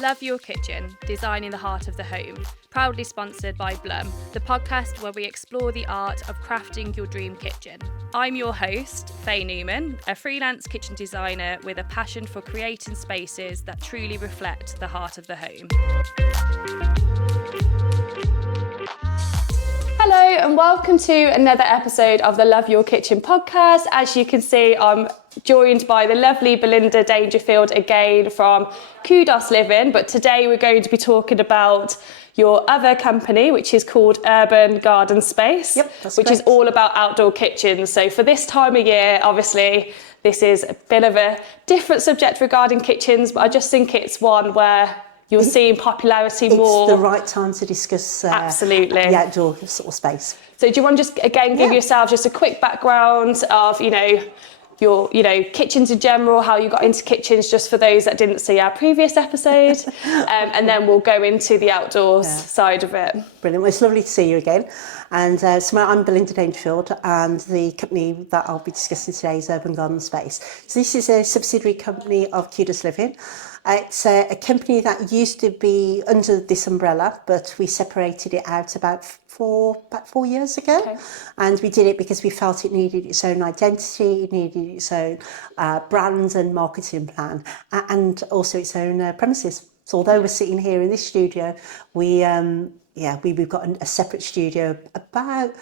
Love Your Kitchen, Designing the Heart of the Home, proudly sponsored by Blum, the podcast where we explore the art of crafting your dream kitchen. I'm your host, Faye Newman, a freelance kitchen designer with a passion for creating spaces that truly reflect the heart of the home. Hello and welcome to another episode of the Love Your Kitchen podcast. As you can see, I'm joined by the lovely Belinda Dangerfield again from Kudos Living, but today we're going to be talking about your other company, which is called Urban Garden Space, which is all about outdoor kitchens. So for this time of year, obviously, this is a bit of a different subject regarding kitchens, but I just think it's one where you're seeing popularity more. It's the right time to discuss absolutely the outdoor sort of space. So do you want to just again give yourself just a quick background of your kitchens in general, how you got into kitchens, just for those that didn't see our previous episode, and then we'll go into the outdoors side of it. Brilliant. Well, it's lovely to see you again. And so I'm Belinda Dangerfield, and the company that I'll be discussing today is Urban Garden Space. So this is a subsidiary company of Kudos Living. It's a company that used to be under this umbrella, but we separated it out about 4 years ago. Okay. And we did it because we felt it needed its own identity, it needed its own brand and marketing plan, and also its own premises. So although we're sitting here in this studio, we've got a separate studio about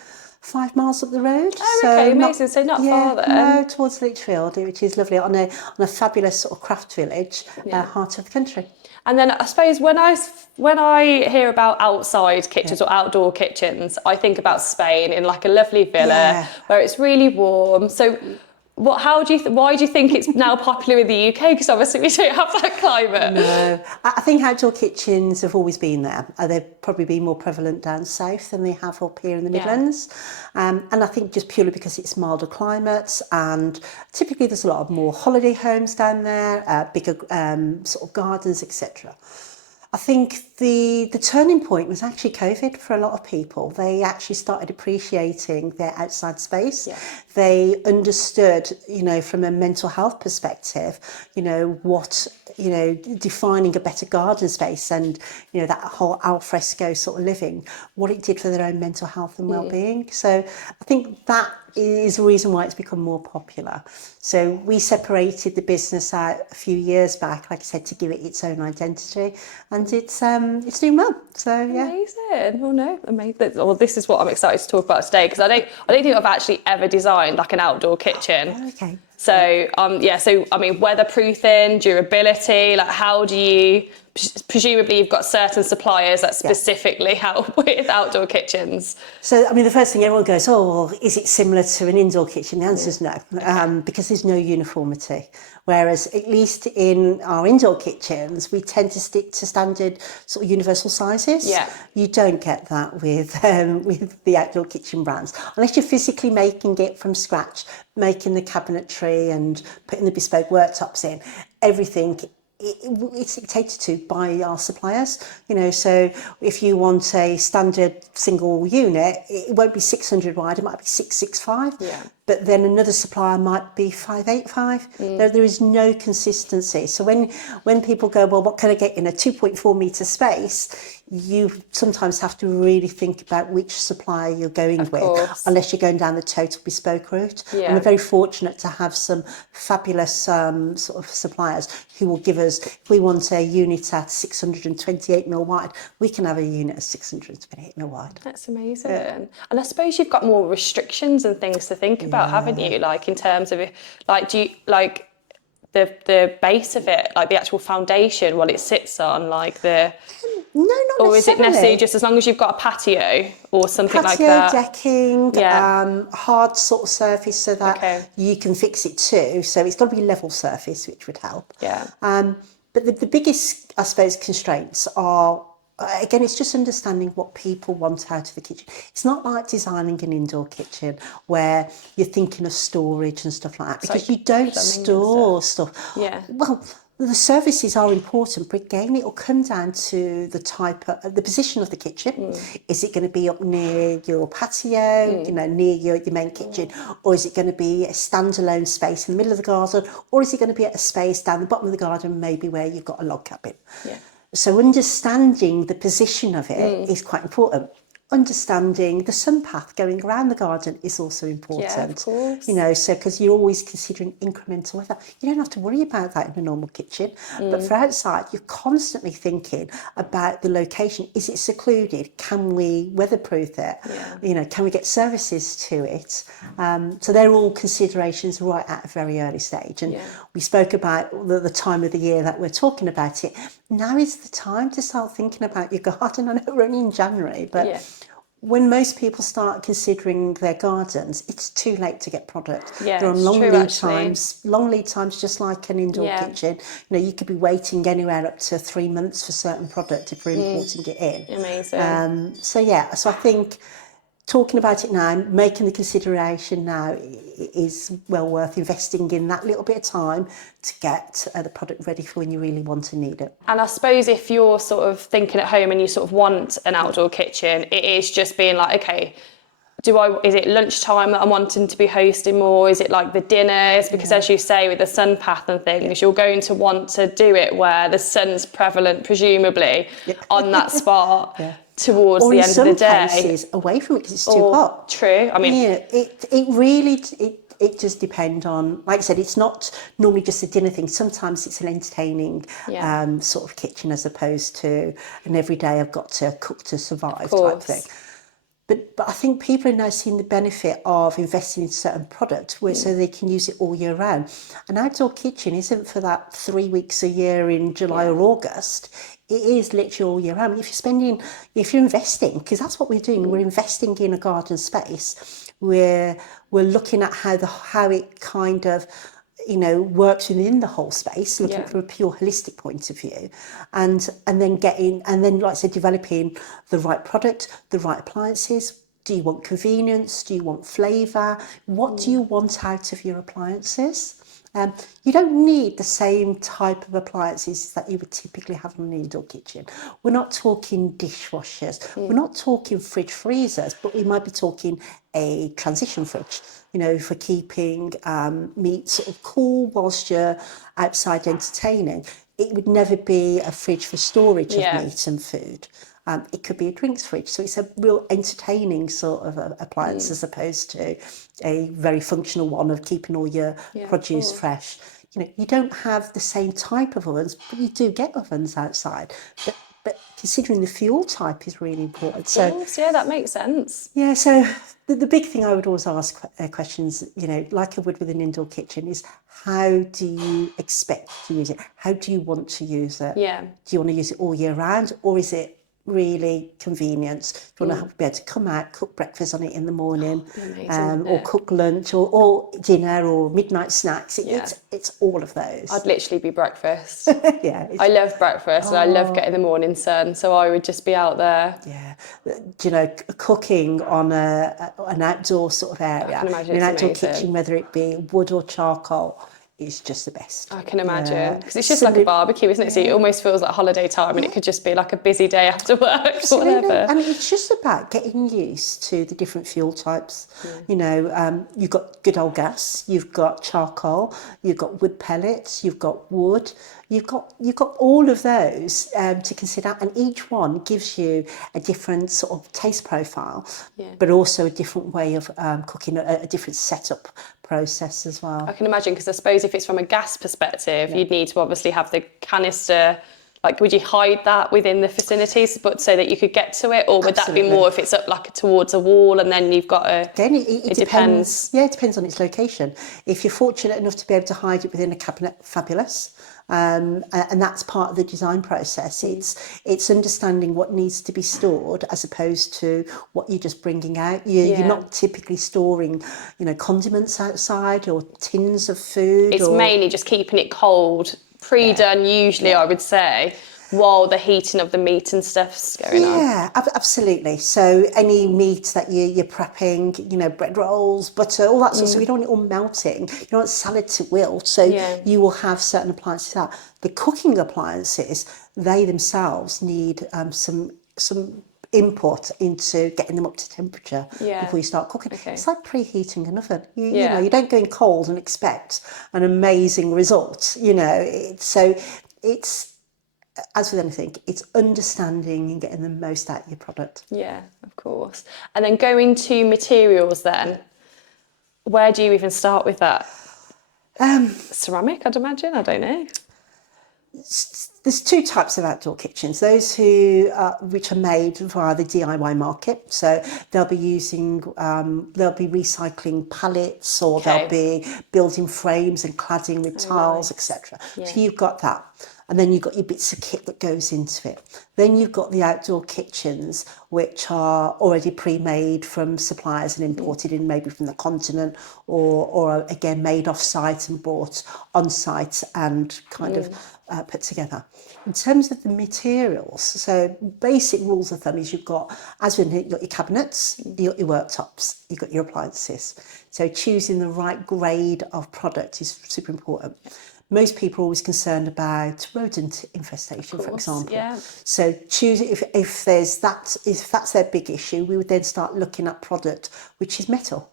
5 miles up the road. Oh, okay, amazing. So not far then. No, towards Lichfield, which is lovely, on a fabulous sort of craft village, heart of the country. And then I suppose when I hear about outside kitchens or outdoor kitchens, I think about Spain in like a lovely villa where it's really warm. So why do you think it's now popular in the UK? Because obviously we don't have that climate. No, I think outdoor kitchens have always been there. They've probably been more prevalent down south than they have up here in the Midlands. And I think just purely because it's milder climates, and typically there's a lot of more holiday homes down there, bigger sort of gardens, etc. I think the turning point was actually COVID for a lot of people. They actually started appreciating their outside space. Yeah. They understood, from a mental health perspective, what, defining a better garden space and, that whole al fresco sort of living, what it did for their own mental health and well-being. So I think that is the reason why it's become more popular. So we separated the business out a few years back, like I said, to give it its own identity, and it's doing well. So yeah, amazing. Well, no, amazing. Well, this is what I'm excited to talk about today, because I don't think I've actually ever designed like an outdoor kitchen. Okay. So weatherproofing, durability, like how do you? Presumably you've got certain suppliers that specifically help with outdoor kitchens. So, the first thing everyone goes, is it similar to an indoor kitchen? The answer is no, because there's no uniformity. Whereas at least in our indoor kitchens, we tend to stick to standard sort of universal sizes. Yeah. You don't get that with the outdoor kitchen brands. Unless you're physically making it from scratch, making the cabinetry and putting the bespoke worktops in, everything it's dictated to by our suppliers, so if you want a standard single unit, it won't be 600 wide, it might be 665, but then another supplier might be 585. There is no consistency. So when people go, well, what can I get in a 2.4 metre space, you sometimes have to really think about which supplier you're going with, unless you're going down the total bespoke route. Yeah. And we're very fortunate to have some fabulous sort of suppliers who will give us, if we want a unit at 628 mil wide, we can have a unit at 628 mil wide. That's amazing. Yeah. And I suppose you've got more restrictions and things to think about, haven't you? Like in terms of, do you like the base of it, like the actual foundation, what it sits on, like the... No, not necessarily. Or is it necessarily just as long as you've got a patio or something like that? Decking, hard sort of surface so that you can fix it too. So it's got to be level surface, which would help. Yeah. But the biggest, I suppose, constraints are, again, it's just understanding what people want out of the kitchen. It's not like designing an indoor kitchen where you're thinking of storage and stuff like that, because you don't store stuff. Yeah. Well, the services are important, but again, it will come down to the type of, the position of the kitchen. Is it going to be up near your patio, near your main kitchen, or is it going to be a standalone space in the middle of the garden, or is it going to be at a space down the bottom of the garden, maybe where you've got a log cabin? Yeah. So understanding the position of it is quite important. Understanding the sun path going around the garden is also important. Yeah, of course. You know, so because you're always considering incremental weather. You don't have to worry about that in a normal kitchen. But for outside, you're constantly thinking about the location. Is it secluded? Can we weatherproof it? Yeah. You know, can we get services to it? So they're all considerations right at a very early stage. And we spoke about the time of the year that we're talking about it. Now is the time to start thinking about your garden. I know we're only in January, but when most people start considering their gardens, it's too late to get product. Yeah, They're on it's long true, lead actually. times. Long lead times, just like an indoor kitchen. You know, you could be waiting anywhere up to 3 months for certain product if we're importing it in. Amazing. So I think talking about it now, making the consideration now is well worth investing in that little bit of time to get the product ready for when you really want and need it. And I suppose if you're sort of thinking at home and you sort of want an outdoor kitchen, it is just being like, okay, is it lunchtime that I'm wanting to be hosting more? Is it like the dinners? Because as you say, with the sun path and things, you're going to want to do it where the sun's prevalent, presumably, on that spot towards the end of the day. Or in some cases, away from it because it's too hot. True. I mean, it really just depends on, like I said, it's not normally just a dinner thing. Sometimes it's an entertaining sort of kitchen as opposed to an everyday I've got to cook to survive type thing. But I think people are now seeing the benefit of investing in certain products so they can use it all year round. An outdoor kitchen isn't for that 3 weeks a year in July or August. It is literally all year round. If you're investing, because that's what we're doing, we're investing in a garden space. We're looking at how it kind of, you know, works within the whole space, looking from a pure holistic point of view, and then like I said, developing the right product, the right appliances. Do you want convenience? Do you want flavour? What do you want out of your appliances? You don't need the same type of appliances that you would typically have in an indoor kitchen. We're not talking dishwashers. We're not talking fridge freezers, but we might be talking a transition fridge, you know, for keeping meat sort of cool whilst you're outside entertaining. It would never be a fridge for storage of meat and food. It could be a drinks fridge. So it's a real entertaining sort of appliance as opposed to a very functional one of keeping all your produce fresh. You know, you don't have the same type of ovens, but you do get ovens outside. But considering the fuel type is really important. So that makes sense. Yeah, so the big thing I would always ask questions, you know, like I would with an indoor kitchen, is how do you expect to use it? How do you want to use it? Yeah. Do you want to use it all year round, or is it really convenience? Do you want to be able to come out, cook breakfast on it in the morning, or cook lunch, or dinner, or midnight snacks? It's all of those. I'd literally be breakfast. I love breakfast and I love getting the morning sun, so I would just be out there. Yeah, do you know, cooking on an outdoor sort of area, I can imagine in an outdoor amazing. kitchen, whether it be wood or charcoal, is just the best. I can imagine, because it's just like a barbecue, isn't it? So it almost feels like holiday time, and it could just be like a busy day after work or whatever. And it's just about getting used to the different fuel types. You know, you've got good old gas, you've got charcoal, you've got wood pellets, you've got wood, you've got all of those to consider, and each one gives you a different sort of taste profile, but also a different way of cooking, a different setup process as well. I can imagine, because I suppose if it's from a gas perspective, you'd need to obviously have the canister. Like, would you hide that within the facilities, but so that you could get to it, or would that be more if it's up like towards a wall and then you've got a? Again, it depends. Yeah, it depends on its location. If you're fortunate enough to be able to hide it within a cabinet, fabulous. And that's part of the design process. It's understanding what needs to be stored as opposed to what you're just bringing out. You're not typically storing, you know, condiments outside or tins of food. It's mainly just keeping it cold, pre-done usually, I would say, while the heating of the meat and stuff's going on. Yeah, absolutely. So any meat that you're prepping, you know, bread rolls, butter, all that sort of stuff, you don't want it all melting. You don't want salad to wilt. So you will have certain appliances out. The cooking appliances, they themselves need some input into getting them up to temperature before you start cooking. It's like preheating an oven. You know, you don't go in cold and expect an amazing result. You know, as with anything, it's understanding and getting the most out of your product. Yeah, of course. And then going to materials then, where do you even start with that? Ceramic, I'd imagine, I don't know. There's two types of outdoor kitchens. Those which are made via the DIY market. So they'll be recycling pallets, or they'll be building frames and cladding with tiles, etc. Yeah. So you've got that. And then you've got your bits of kit that goes into it. Then you've got the outdoor kitchens, which are already pre-made from suppliers and imported in maybe from the continent, or again made off-site and bought on-site and kind of put together. In terms of the materials, so basic rules of thumb is you've got your cabinets, you've got your worktops, you've got your appliances. So choosing the right grade of product is super important. Most people are always concerned about rodent infestation, for example. Yeah. So choose if that's their big issue, we would then start looking at product which is metal,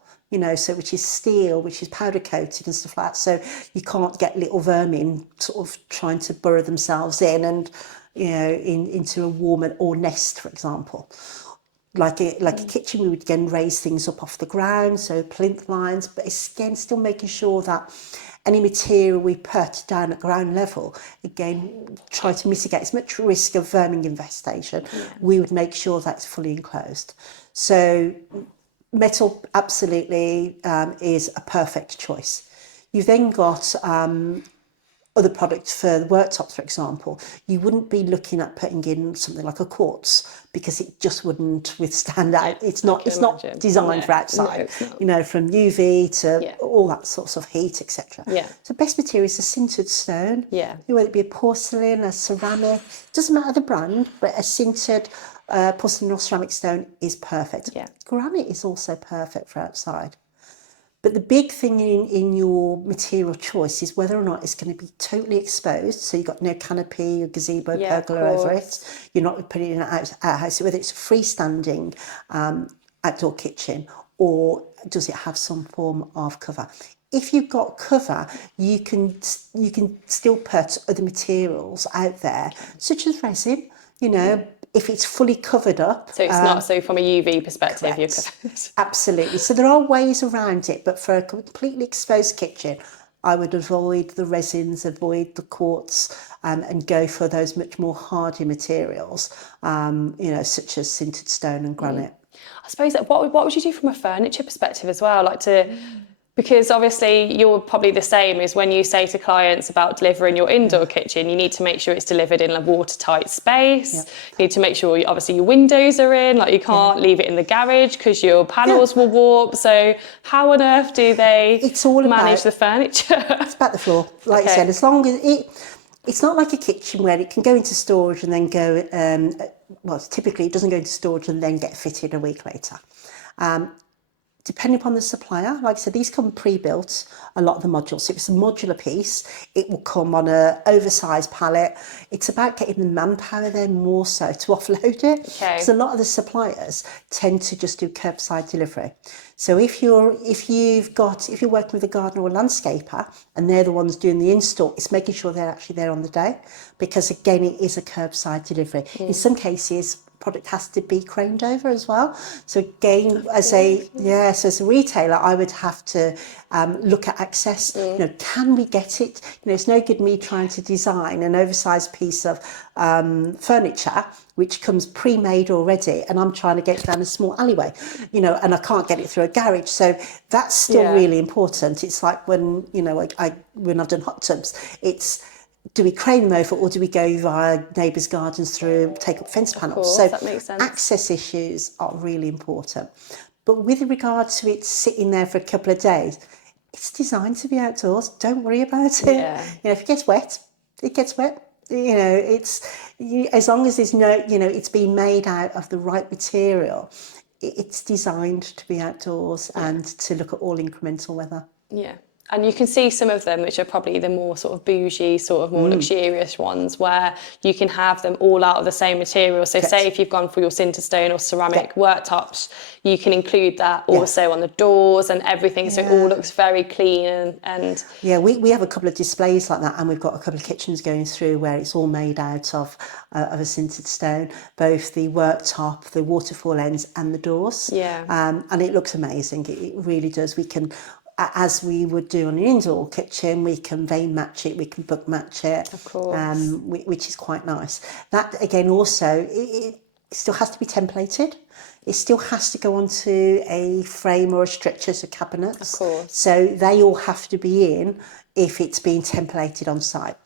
so which is steel, which is powder coated and stuff like that. So you can't get little vermin sort of trying to burrow themselves in and into a warmer or nest, for example. Like a kitchen, we would again raise things up off the ground, so plinth lines, but again still making sure that any material we put down at ground level, again, try to mitigate as much risk of vermin infestation. We would make sure that's fully enclosed. So metal absolutely is a perfect choice. You've then got other products for the worktops, for example. You wouldn't be looking at putting in something like a quartz because it just wouldn't withstand that. It's not designed for outside. From UV to all that sorts of heat, etc. So best material is a sintered stone. Whether it be a porcelain, a ceramic, doesn't matter the brand, but a sintered porcelain or ceramic stone is perfect. Granite is also perfect for outside. But the big thing in your material choice is whether or not it's going to be totally exposed. So you've got no canopy or gazebo pergola over it. You're not putting it in an outhouse. Whether it's a freestanding outdoor kitchen, or does it have some form of cover? If you've got cover, you can still put other materials out there, such as resin, if it's fully covered up. So it's not, so from a UV perspective, you're covered. Absolutely. So there are ways around it, but for a completely exposed kitchen, I would avoid the resins, avoid the quartz, and go for those much more hardy materials, such as sintered stone and granite. I suppose that what would you do from a furniture perspective as well? Because obviously you're probably the same as when you say to clients about delivering your indoor kitchen, you need to make sure it's delivered in a watertight space. You need to make sure obviously your windows are in, you can't leave it in the garage because your panels will warp. So how on earth do they manage the furniture? It's about the floor. Like I said, as long as it's not like a kitchen where it can go into storage and then go, typically it doesn't go into storage and then get fitted a week later. Depending upon the supplier, like I said, these come pre-built, a lot of the modules. So if it's a modular piece, it will come on an oversized pallet. It's about getting the manpower there more so to offload it. Because a lot of the suppliers tend to just do curbside delivery. So if you're working with a gardener or a landscaper and they're the ones doing the install, it's making sure they're actually there on the day, because again, it is a curbside delivery. In some cases, product has to be craned over as well. So again, as a retailer, I would have to look at access. Can we get it? It's no good me trying to design an oversized piece of furniture which comes pre-made already, and I'm trying to get it down a small alleyway, and I can't get it through a garage. So that's still really important. It's like when when I've done hot tubs, it's, do we crane them over, or do we go via neighbours' gardens through take up fence panels? So that makes sense. Access issues are really important. But with regard to it sitting there for a couple of days, it's designed to be outdoors. Don't worry about it. If it gets wet, it gets wet. It's as long as there's no, it's been made out of the right material. It's designed to be outdoors and to look at all incremental weather. Yeah. And you can see some of them, which are probably the more sort of bougie, sort of more luxurious ones, where you can have them all out of the same material. So say if you've gone for your Cinderstone or ceramic worktops, you can include that also on the doors and everything. So it all looks very clean and yeah, we have a couple of displays like that, and we've got a couple of kitchens going through where it's all made out of a sintered stone, both the worktop, the waterfall ends and the doors. And it looks amazing. It really does. We can, as we would do on an indoor kitchen, we can vein match it, we can book match it, of course, which is quite nice. That again also, it still has to be templated. It still has to go onto a frame or a stretcher, so cabinets. of course. So they all have to be in if it's being templated on site.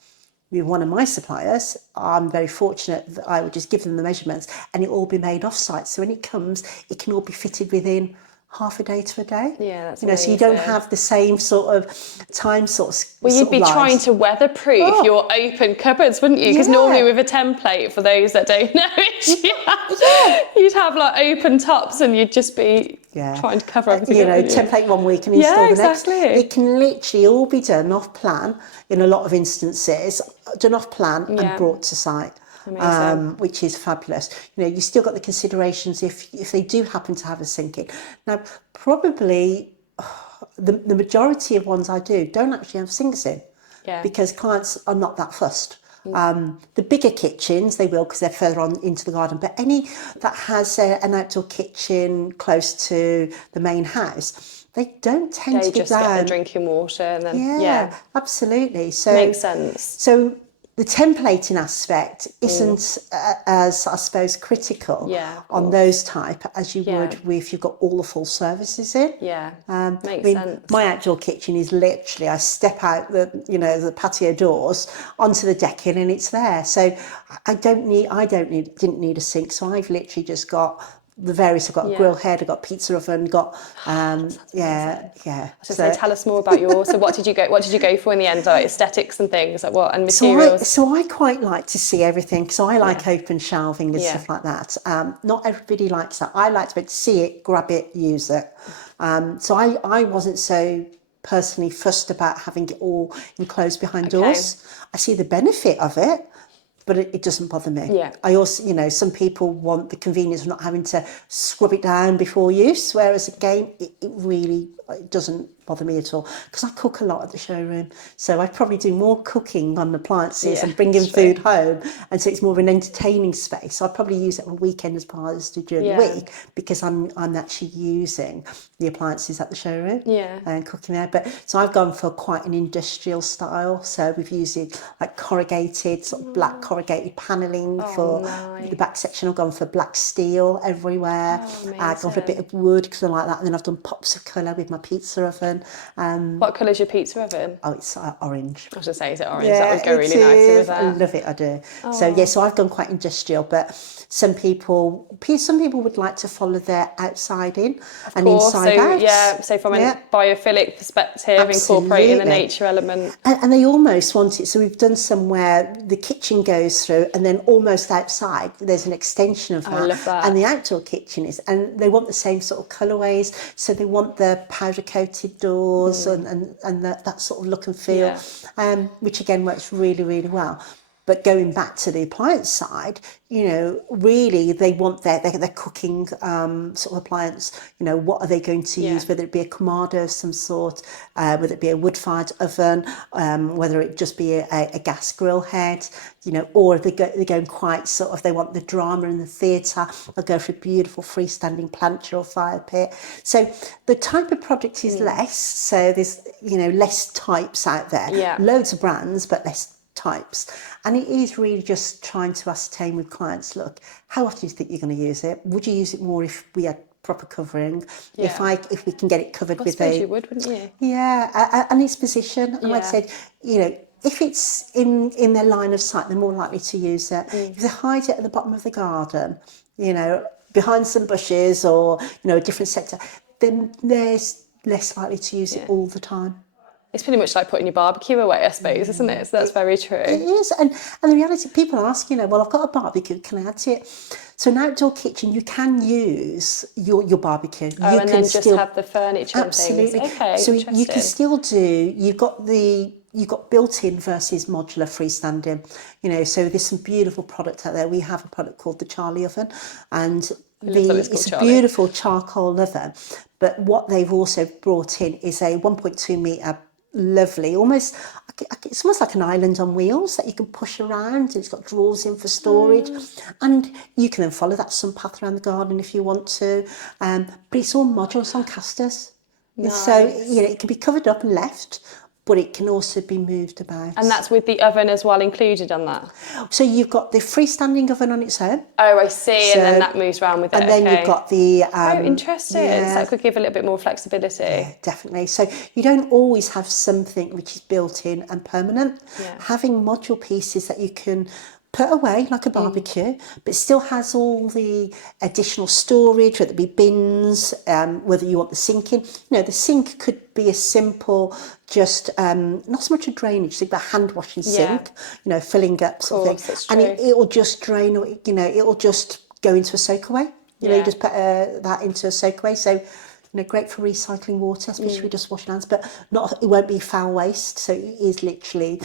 With one of my suppliers, I'm very fortunate that I would just give them the measurements and it will all be made off site. So when it comes, it can all be fitted within half a day to a day. Yeah, that's so you don't have the same sort of time sort of. Well, you'd be trying to weatherproof your open cupboards, wouldn't you? Because normally with a template, for those that don't know, you'd have like open tops and you'd just be trying to cover everything. Template one week and install the next. Exactly. It can literally all be done off plan in a lot of instances, done off plan and brought to site. Which is fabulous. You still got the considerations if they do happen to have a sink in. Now, probably the majority of ones I do don't actually have sinks in because clients are not that fussed. The bigger kitchens, they will because they're further on into the garden, but any that has an outdoor kitchen close to the main house, they don't tend to just get the drinking water and then absolutely. So makes sense. So the templating aspect isn't as, I suppose, critical on those type as you would if you've got all the full services in. Makes sense. My outdoor kitchen is literally, I step out the patio doors onto the decking and it's there. So didn't need a sink. So I've literally just got the various. I've got a grill head, I've got pizza oven, got So tell us more about yours. So what did you go for in the end? Like aesthetics and things, like what, and materials? So I quite like to see everything. So I like open shelving and stuff like that. Not everybody likes that. I like to be able to see it, grab it, use it. So I wasn't so personally fussed about having it all enclosed behind doors. I see the benefit of it, but it doesn't bother me. I also, some people want the convenience of not having to scrub it down before use, whereas again, it really doesn't bother me at all because I cook a lot at the showroom. So I probably do more cooking on appliances and bringing food home. And so it's more of an entertaining space. So I probably use it on weekend as opposed to during the week because I'm actually using the appliances at the showroom and cooking there. But so I've gone for quite an industrial style. So we've used it like corrugated, sort of black corrugated panelling for the back section. I've gone for black steel everywhere. I've gone for a bit of wood because I like that. And then I've done pops of colour with my pizza oven. What colour is your pizza oven? Oh, it's orange. I was going to say, is it orange? That would go really nicely with that. I love it, I do. So I've gone quite industrial, but some people would like to follow their outside in and inside out. So from a biophilic perspective, incorporating the nature element. And they almost want it. So we've done some where the kitchen goes through and then almost outside there's an extension of that. I love that. And the outdoor kitchen is, and they want the same sort of colourways. So they want the powder coated doors and that sort of look and feel, which again works really, really well. But going back to the appliance side, really they want their cooking sort of appliance. What are they going to use? Whether it be a Kamado of some sort, whether it be a wood-fired oven, whether it just be a gas grill head, or they're going quite sort of, they want the drama and the theatre, they'll go for a beautiful freestanding plancha or fire pit. So the type of product is less. So there's less types out there. Loads of brands, but less types, and it is really just trying to ascertain with clients, look, how often do you think you're going to use it? Would you use it more if we had proper covering? If we can get it covered with you would, wouldn't you? And its position. And like I said, if it's in their line of sight, they're more likely to use it. If they hide it at the bottom of the garden, behind some bushes or a different sector, then they're less likely to use it all the time. It's pretty much like putting your barbecue away, I suppose, isn't it? So that's very true. It is, and the reality, people ask, well, I've got a barbecue, can I add to it? So an outdoor kitchen, you can use your barbecue. Oh, you and can then just have the furniture absolutely. and things. Okay, so interesting. you can still do. You've got built-in versus modular freestanding. So there's some beautiful product out there. We have a product called the Charlie oven, and it's a beautiful charcoal oven. But what they've also brought in is a 1.2 metre lovely, it's almost like an island on wheels that you can push around. It's got drawers in for storage, and you can then follow that sun path around the garden if you want to. But it's all modular, it's on casters. Nice. So it can be covered up and left, but it can also be moved about. And that's with the oven as well included on that? So you've got the freestanding oven on its own. Oh, I see, and then that moves around with it. And then you've got the... oh, interesting. Yeah. So that could give a little bit more flexibility. Yeah, definitely. So you don't always have something which is built in and permanent. Yeah. Having module pieces that you can put away like a barbecue, but still has all the additional storage, whether it be bins, whether you want the sink in. The sink could be a simple, just not so much a drainage sink, but a hand washing sink, filling up sort of thing. And it'll just drain, it'll just go into a soak away. You just put that into a soak away. So, great for recycling water, especially if we just wash hands, but it won't be foul waste. So it is literally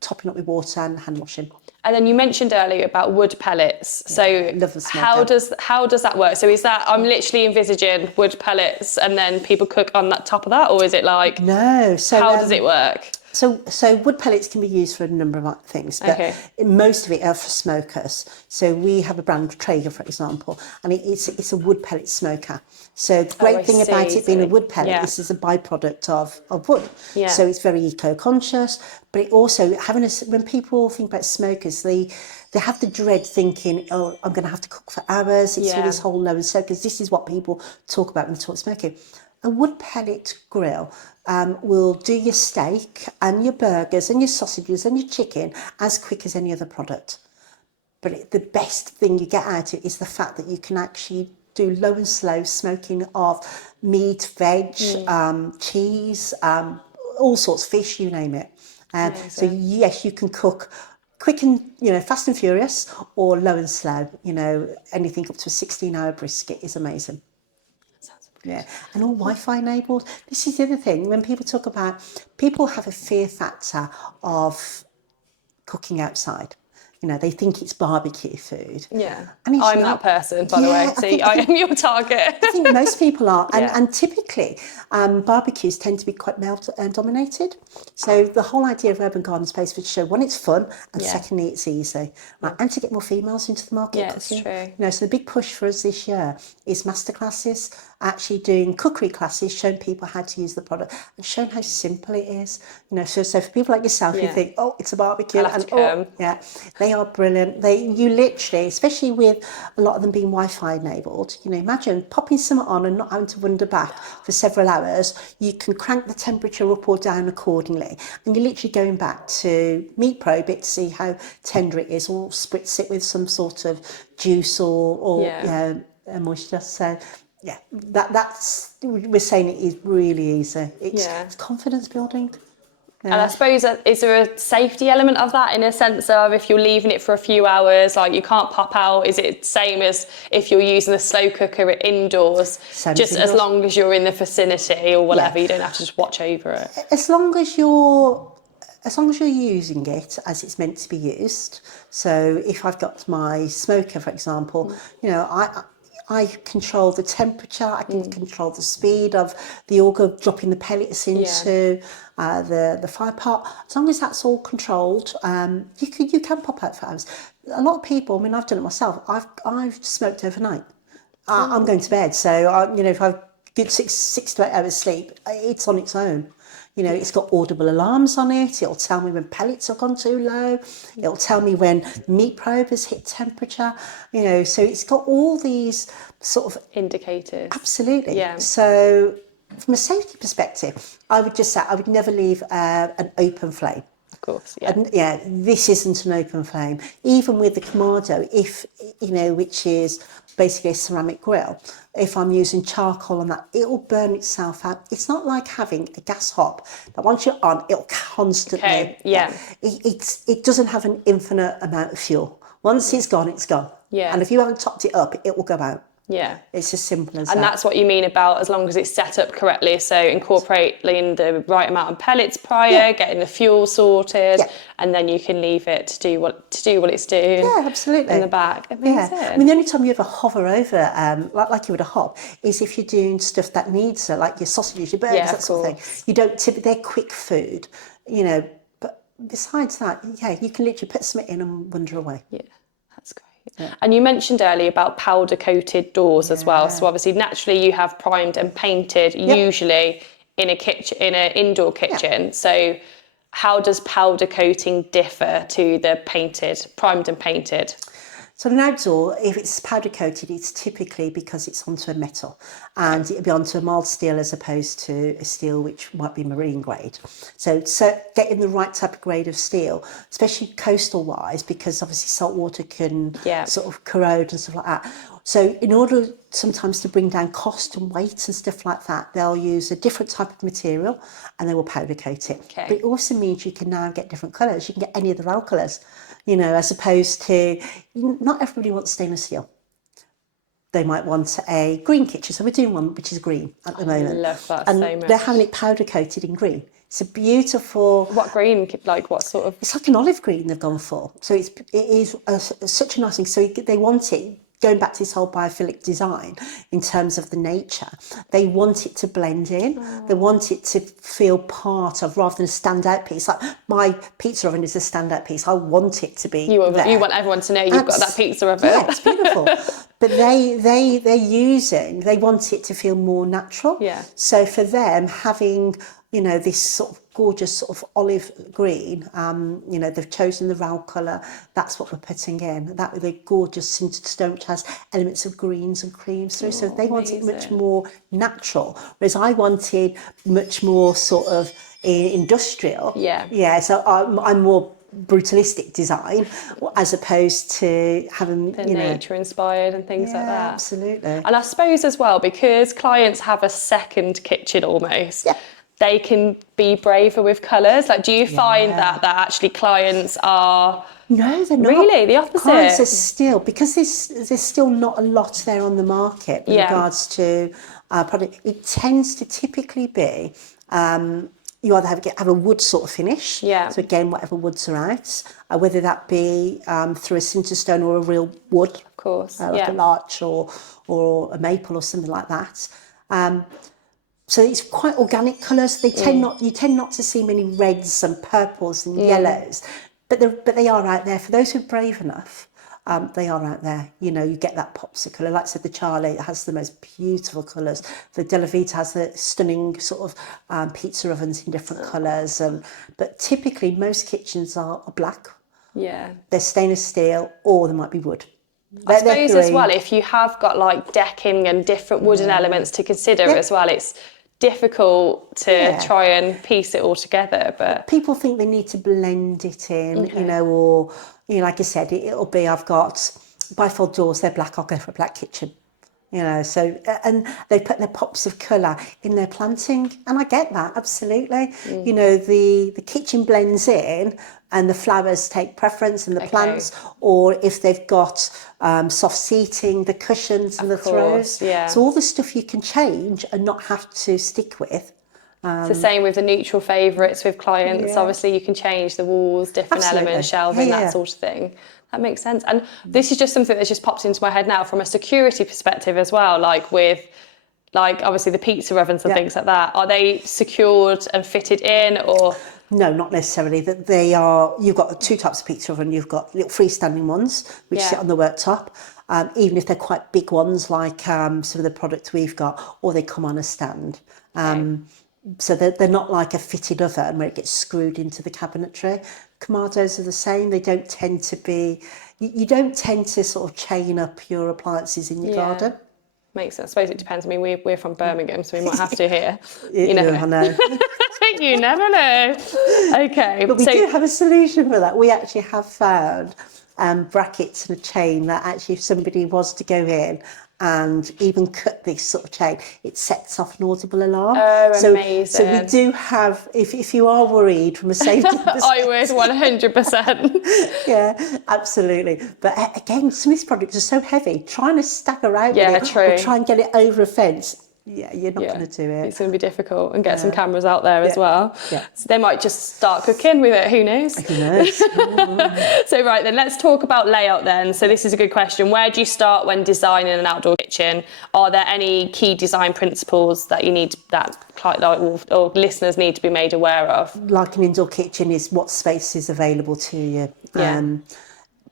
topping up with water and hand washing. And then you mentioned earlier about wood pellets. So how does that work? So is that, I'm literally envisaging wood pellets and then people cook on that top of that, or is it like... No. So how does it work? So wood pellets can be used for a number of things, but most of it are for smokers. So we have a brand, Traeger, for example, and it's a wood pellet smoker. So the great thing about it being a wood pellet, this is a byproduct of wood. Yeah. So it's very eco-conscious, but it also, when people think about smokers, they have the dread thinking, oh, I'm going to have to cook for hours. It's all this whole low and slow, because this is what people talk about when they talk smoking. A wood pellet grill will do your steak and your burgers and your sausages and your chicken as quick as any other product. But the best thing you get out of it is the fact that you can actually do low and slow smoking of meat, veg, cheese, all sorts, fish, you name it. So yes, you can cook quick and, fast and furious, or low and slow. Anything up to a 16-hour brisket is amazing. Yeah, and all Wi-Fi enabled. This is the other thing. When people have a fear factor of cooking outside. They think it's barbecue food. Yeah, and I'm that person, by the way. See, I am your target. I think most people are, and typically barbecues tend to be quite male dominated. So the whole idea of urban garden space would show, one, it's fun, and secondly, it's easy, and to get more females into the market. Yeah, it's true. So the big push for us this year is masterclasses, actually doing cookery classes, showing people how to use the product and showing how simple it is. So for people like yourself who think, oh, it's a barbecue, they are brilliant. You literally, especially with a lot of them being Wi-Fi enabled, imagine popping something on and not having to wander back for several hours. You can crank the temperature up or down accordingly, and you're literally going back to meat probe it to see how tender it is, or spritz it with some sort of juice or moisture. So that's, we're saying it is really easy. It's confidence building. Yeah. And I suppose, is there a safety element of that, in a sense of if you're leaving it for a few hours, like you can't pop out? Is it the same as if you're using the slow cooker indoors? Just as long as you're in the vicinity or whatever, you don't have to just watch over it. As long as you're using it as it's meant to be used. So if I've got my smoker, for example, I control the temperature, I can control the speed of the auger dropping the pellets into the fire pot. As long as that's all controlled, you can pop out for hours. A lot of people, I've done it myself, I've smoked overnight. I'm going to bed, so if I've good 6 to 8 hours sleep, it's on its own. It's got audible alarms on it. It'll tell me when pellets have gone too low. It'll tell me when meat probe has hit temperature. So it's got all these sort of indicators. Absolutely. Yeah. So from a safety perspective, I would just say I would never leave an open flame. course, yeah. And yeah, this isn't an open flame. Even with the Kamado, if, you know, which is basically a ceramic grill, if I'm using charcoal on that, it'll burn itself out. It's not like having a gas hob that once you're on, it'll constantly, Okay, yeah. It doesn't have an infinite amount of fuel. Once it's gone, it's gone. Yeah. And if you haven't topped it up, it will go out. Yeah. It's as simple as And that. that's what you mean about as long as it's set up correctly. So incorporating the right amount of pellets prior, Yeah. getting the fuel sorted, Yeah. and then you can leave it to do what it's doing. Yeah, absolutely. In the back. Amazing. Yeah. I mean, the only time you ever hover over, like you would a hob, is if you're doing stuff that needs it, like your sausages, your burgers, Yeah, that sort of thing. You don't typically, they're quick food, you know, but besides that, yeah, you can literally put something in and wander away. Yeah, that's great. And you mentioned earlier about powder coated doors as well. So obviously naturally you have primed and painted usually in a kitchen, in an indoor kitchen. So how does powder coating differ to the primed and painted? So an outdoor, if it's powder coated, it's typically because it's onto a metal, and it'll be onto a mild steel as opposed to a steel which might be marine grade. So getting the right type of grade of steel, especially coastal wise, because obviously salt water can sort of corrode and stuff like that. So in order sometimes to bring down cost and weight and stuff like that, they'll use a different type of material and they will powder coat it. Okay. But it also means you can now get different colours. You can get any of the rail colours, you know, as opposed to, not everybody wants stainless steel. They might want a green kitchen. So we're doing one which is green at the moment. I love that and so much. They're having it powder coated in green. It's a beautiful... What green, like what sort of? It's like an olive green they've gone for. So it is such a nice thing. So they want it, going back to this whole biophilic design in terms of the nature, they want it to blend in. They want it to feel part of, rather than a standout piece. Like my pizza oven is a standout piece. I want it to be there. You want everyone to know you've got that pizza oven. Yeah, it's beautiful. But they want it to feel more natural. Yeah. So for them, having, you know, this sort of gorgeous sort of olive green, you know, they've chosen the rail colour. That's what we're putting in. That with a gorgeous sintered stone which has elements of greens and creams through. So they want it much more natural, whereas I wanted much more sort of industrial. Yeah. Yeah. So I'm more brutalistic design as opposed to having The nature inspired and things like that. Absolutely. And I suppose as well, because clients have a second kitchen almost, they can be braver with colours. Like, do you find that actually clients are... No, they're not. Really, the opposite? Clients are still, because there's still not a lot there on the market with regards to product. It tends to typically be you either have a wood sort of finish. Yeah. So again, whatever woods are out, whether that be through a sinter stone or a real wood, Of course, like a larch or a maple or something like that. So it's quite organic colours. You tend not to see many reds and purples and yellows, but they are out there. For those who are brave enough, they are out there. You know, you get that pops of colour. Like I said, the Charlie has the most beautiful colours. The Della Vita has the stunning sort of pizza ovens in different colours. But typically, most kitchens are black. Yeah. They're stainless steel, or they might be wood. I suppose as well, if you have got like decking and different wooden elements to consider as well, it's difficult to try and piece it all together. But people think they need to blend it in, you know, or, you know, like I said, it'll be, I've got bifold doors, they're black, I'll go for a black kitchen. You know, so, and they put their pops of colour in their planting, and I get that, absolutely. You know, the kitchen blends in and the flowers take preference and the plants, or if they've got soft seating, the cushions and the throws. Yeah. So all the stuff you can change and not have to stick with. It's the same with the neutral favourites with clients. Obviously, you can change the walls, different elements, shelving, that sort of thing. That makes sense. And this is just something that's just popped into my head now from a security perspective as well, like with, like, obviously the pizza ovens and things like that. Are they secured and fitted in, or...? No, not necessarily. That they are. You've got two types of pizza oven. You've got little freestanding ones which sit on the worktop, even if they're quite big ones, like some of the products we've got, or they come on a stand. So they're not like a fitted oven where it gets screwed into the cabinetry. Kamados are the same. They don't tend to be. You don't tend to sort of chain up your appliances in your garden. makes sense. I suppose it depends. I mean, we're from Birmingham, so we might have to here. I know. You never know. Okay. But we do have a solution for that. We actually have found brackets and a chain that actually if somebody was to go in and even cut this sort of chain, it sets off an audible alarm. Oh, amazing. So we do have, if you are worried from a safety perspective. I would, 100%. Yeah, absolutely. But again, some of these products are so heavy, trying to stagger out with it true. or try and get it over a fence. Yeah, you're not going to do it. It's going to be difficult, and get some cameras out there as well. Yeah. So they might just start cooking with it, who knows? Who knows? So right then, let's talk about layout then. So this is a good question. Where do you start when designing an outdoor kitchen? Are there any key design principles that you need, that or listeners need to be made aware of? Like an indoor kitchen is what space is available to you. Yeah.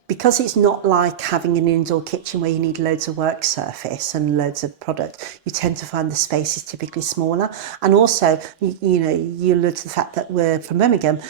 Because it's not like having an indoor kitchen where you need loads of work surface and loads of product, you tend to find the space is typically smaller. And also, you allude to the fact that we're from Birmingham.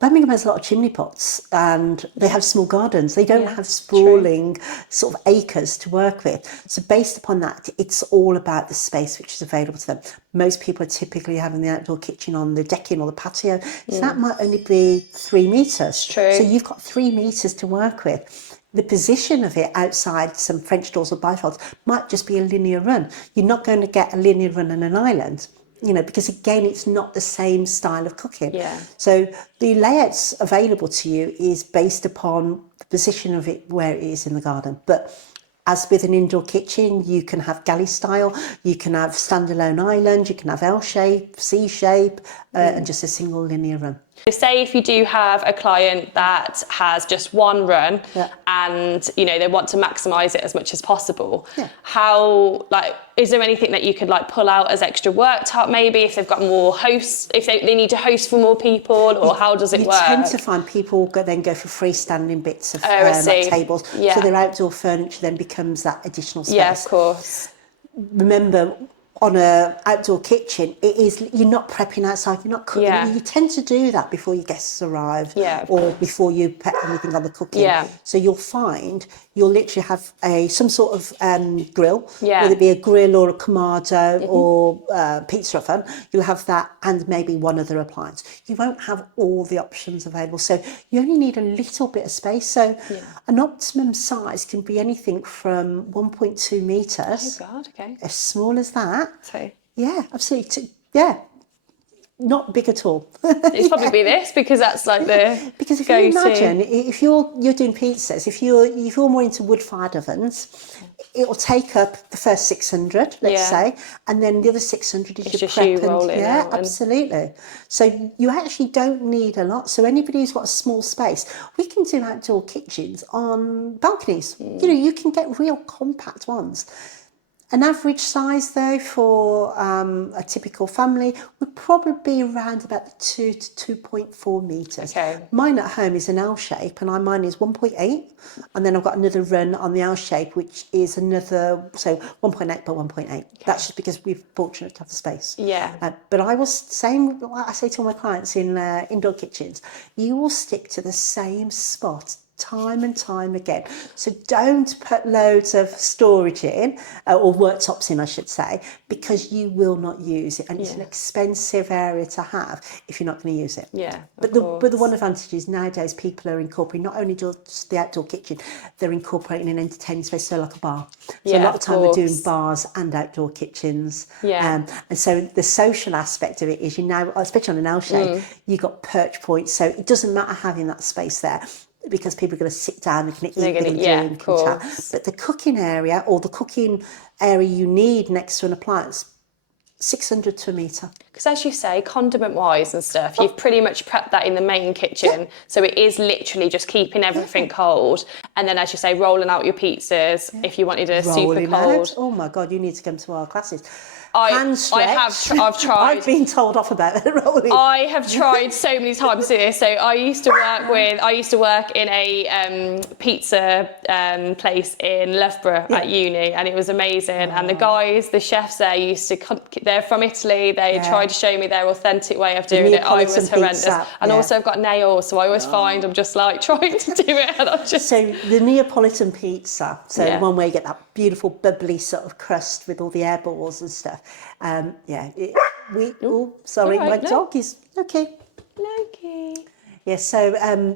Birmingham has a lot of chimney pots and they have small gardens. They don't have sprawling sort of acres to work with. So based upon that, it's all about the space which is available to them. Most people are typically having the outdoor kitchen on the decking or the patio. So that might only be 3 metres. True. So you've got 3 metres to work with. The position of it outside some French doors or bifolds might just be a linear run. You're not going to get a linear run on an island. Because again, it's not the same style of cooking. Yeah. So the layouts available to you is based upon the position of it where it is in the garden. But as with an indoor kitchen, you can have galley style, you can have standalone island, you can have L shape, C shape, and just a single linear run. Say if you do have a client that has just one run and they want to maximise it as much as possible, how, is there anything that you could pull out as extra worktop maybe if they've got more hosts, if they need to host for more people, or how does it work? You tend to find people then go for freestanding bits of tables, so their outdoor furniture then becomes that additional space. Yeah, of course. Remember, on an outdoor kitchen, you're not prepping outside, you're not cooking. Yeah. You tend to do that before your guests arrive or before you put anything on the cooking. Yeah. So you'll find you'll literally have some sort of grill, whether it be a grill or a Kamado or pizza oven. You'll have that and maybe one other appliance. You won't have all the options available. So you only need a little bit of space. So an optimum size can be anything from 1.2 metres. Oh God, okay. As small as that. So Yeah, absolutely. Yeah, not big at all. it's probably this, because that's the Because if go-to. you imagine, if you're doing pizzas, if you're more into wood-fired ovens, it will take up the first 600, let's say, and then the other 600 is your just prep. you rolling out and- Absolutely. So you actually don't need a lot. So anybody who's got a small space, we can do outdoor kitchens on balconies. You can get real compact ones. An average size, though, for a typical family would probably be around about the 2 to 2.4 metres. Okay. Mine at home is an L shape, and mine is 1.8, and then I've got another run on the L shape, which is another, so 1.8 by 1.8. Okay. That's just because we're fortunate to have the space. Yeah. But I was saying, I say to all my clients in indoor kitchens, you will stick to the same spot time and time again. So don't put loads of storage in, or worktops in, I should say, because you will not use it, and it's an expensive area to have if you're not going to use it. Yeah, but the one advantage is nowadays people are incorporating not only just the outdoor kitchen, they're incorporating an entertaining space, so like a bar. So a lot of time we're doing bars and outdoor kitchens. Yeah. And so the social aspect of it is, especially on an L shape, you've got perch points, so it doesn't matter having that space there, because people are going to sit down, they can eat, they can drink and chat. But the cooking area, or the cooking area you need next to an appliance, 600 to a metre. Because as you say, condiment-wise and stuff, you've pretty much prepped that in the main kitchen. So it is literally just keeping everything cold. And then, as you say, rolling out your pizzas if you wanted a super cold. Oh my God, you need to come to our classes. hand stretch. I've tried. I've been told off about the rolling. I have tried so many times to do this. So I used to work in a pizza place in Loughborough at uni, and it was amazing. And the chefs there they're from Italy. They tried to show me their authentic way of doing it. I was horrendous. Pizza. And also I've got nails, so I always find I'm just like trying to do it, and I'm just... So the Neapolitan pizza, the one where you get that beautiful bubbly sort of crust with all the air balls and stuff. My dog is Loki. Yeah, so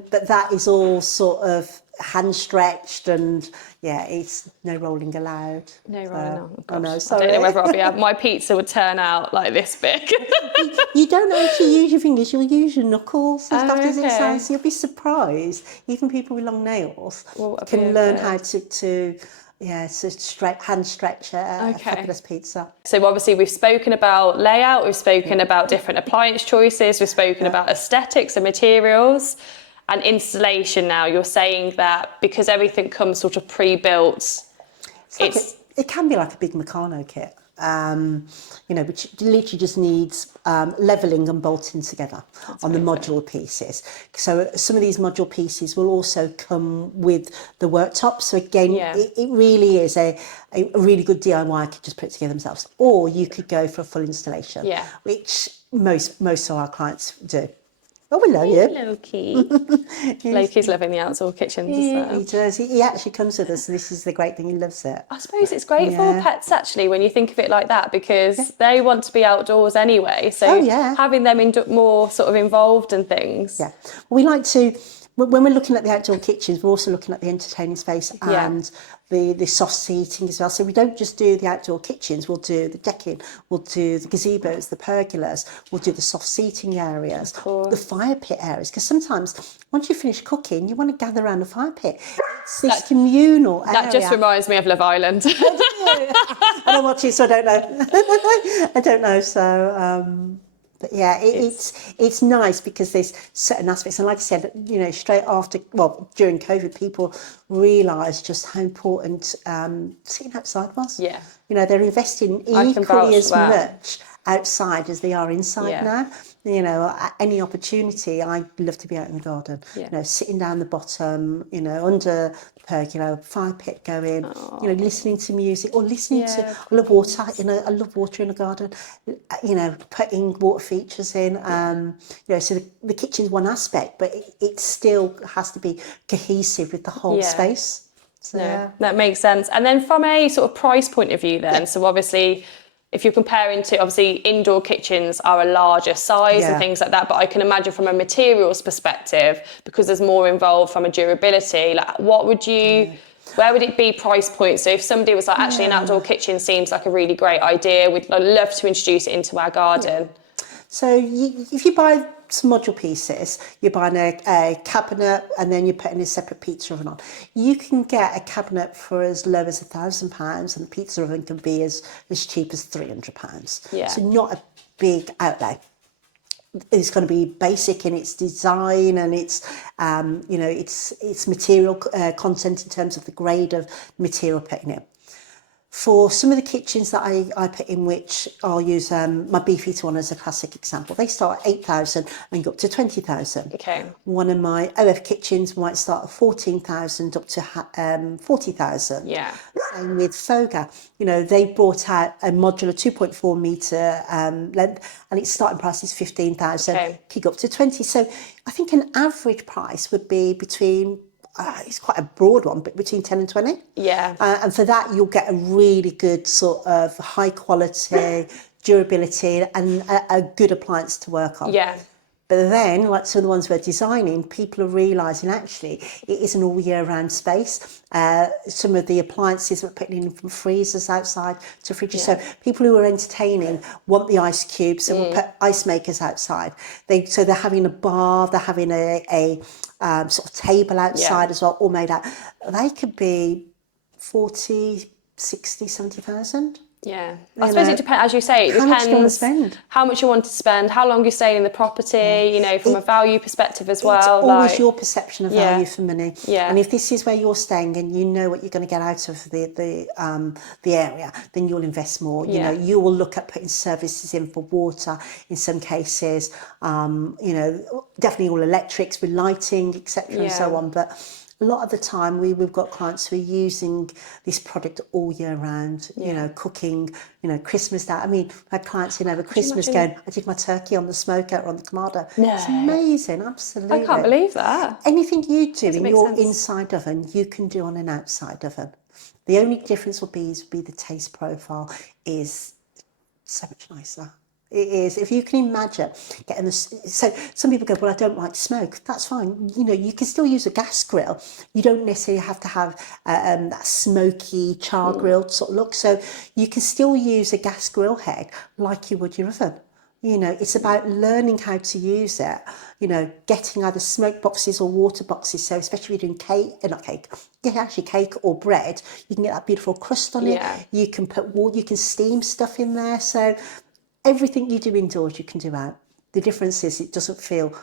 but that is all sort of hand stretched, and it's no rolling allowed. No rolling. I know, sorry. I don't know whether I'll be able, my pizza would turn out like this big. You don't actually use your fingers, you'll use your knuckles, as daft as it sounds. So you'll be surprised. Even people with long nails can learn how to hand stretch a fabulous pizza. So obviously we've spoken about layout, we've spoken about different appliance choices, we've spoken about aesthetics and materials. And installation now, you're saying that because everything comes sort of pre-built, it can be like a big Meccano kit, which literally just needs levelling and bolting together on the modular pieces. So some of these modular pieces will also come with the worktop. So again, it really is a really good DIY could just put it together themselves. Or you could go for a full installation, which most of our clients do. Oh, hello, Loki. Loki's loving the outdoor kitchens. He does. He actually comes with us. This is the great thing. He loves it. I suppose it's great for pets, actually, when you think of it like that, because they want to be outdoors anyway. So having them more sort of involved in things. Yeah. Well, we like to, when we're looking at the outdoor kitchens, we're also looking at the entertaining space and the soft seating as well. So we don't just do the outdoor kitchens, we'll do the decking, we'll do the gazebos, the pergolas, we'll do the soft seating areas, the fire pit areas, because sometimes once you finish cooking, you want to gather around the fire pit. It's this communal area. That just reminds me of Love Island. I don't watch it, so I don't know. I don't know, so... But yeah, it's nice because there's certain aspects. And like I said, straight after, during COVID, people realised just how important sitting outside was. Yeah. They're investing equally as much outside as they are inside now. At any opportunity, I love to be out in the garden. Sitting down the bottom, under the pergola, fire pit going, listening to music or listening to. I love water. I love water in the garden. Putting water features in. So the kitchen's one aspect, but it still has to be cohesive with the whole space. So, that makes sense. And then from a sort of price point of view, then, so obviously, if you're comparing to, obviously, indoor kitchens are a larger size and things like that, but I can imagine from a materials perspective, because there's more involved from a durability, like where would it be price point? So if somebody was like, actually an outdoor kitchen seems like a really great idea, I'd love to introduce it into our garden. So if you buy some module pieces, you're buying a cabinet and then you're putting a separate pizza oven on. You can get a cabinet for as low as £1,000 and the pizza oven can be as cheap as £300. Yeah. So not a big outlay. It's going to be basic in its design and its material content in terms of the grade of material putting in. For some of the kitchens that I put in, which I'll use my Beefeater one as a classic example, they start at 8,000 and go up to 20,000. Okay. One of my OF kitchens might start at 14,000 up to 40,000. Yeah. Same with Foga. They brought out a modular 2.4 metre length and its starting price is 15,000, kick up to 20. So I think an average price would be between it's quite a broad one, but between 10 and 20. Yeah. And for that, you'll get a really good sort of high quality, durability, and a good appliance to work on. Yeah. But then, like some of the ones we're designing, people are realising actually it is an all year round space. Some of the appliances we're putting in from freezers outside to fridges. So people who are entertaining want the ice cubes, so we'll put ice makers outside. So they're having a bar, they're having a sort of table outside as well, all made out. They could be 40, 60, 70,000. Yeah, I suppose it depends, as you say, it How much do you want to depends spend? how much you want to spend, how long you're staying in the property, you know, from a value perspective as well. It's always like, your perception of yeah. value for money. Yeah. And if this is where you're staying and you know what you're going to get out of the area, then you'll invest more. You Yeah. know, you will look at putting services in for water in some cases, you know, definitely all electrics with lighting, etc. and so Yeah. on. But a lot of the time we've got clients who are using this product all year round, you know, cooking, you know, Christmas Day. I mean, I had clients in over Christmas going, I did my turkey on the smoker or on the Kamado. No. It's amazing, absolutely. I can't believe that. Anything you do in make your sense. inside oven, you can do on an outside oven. The only difference will be the taste profile is so much nicer. It is. If you can imagine getting this, so some people go, well, I don't like smoke. That's fine. You know, you can still use a gas grill. You don't necessarily have to have that smoky char grilled sort of look. So you can still use a gas grill head like you would your oven. You know, it's about learning how to use it, you know, getting either smoke boxes or water boxes. So especially if you're doing cake or bread, you can get that beautiful crust on it. You can put water, you can steam stuff in there. So everything you do indoors, you can do out. The difference is it doesn't feel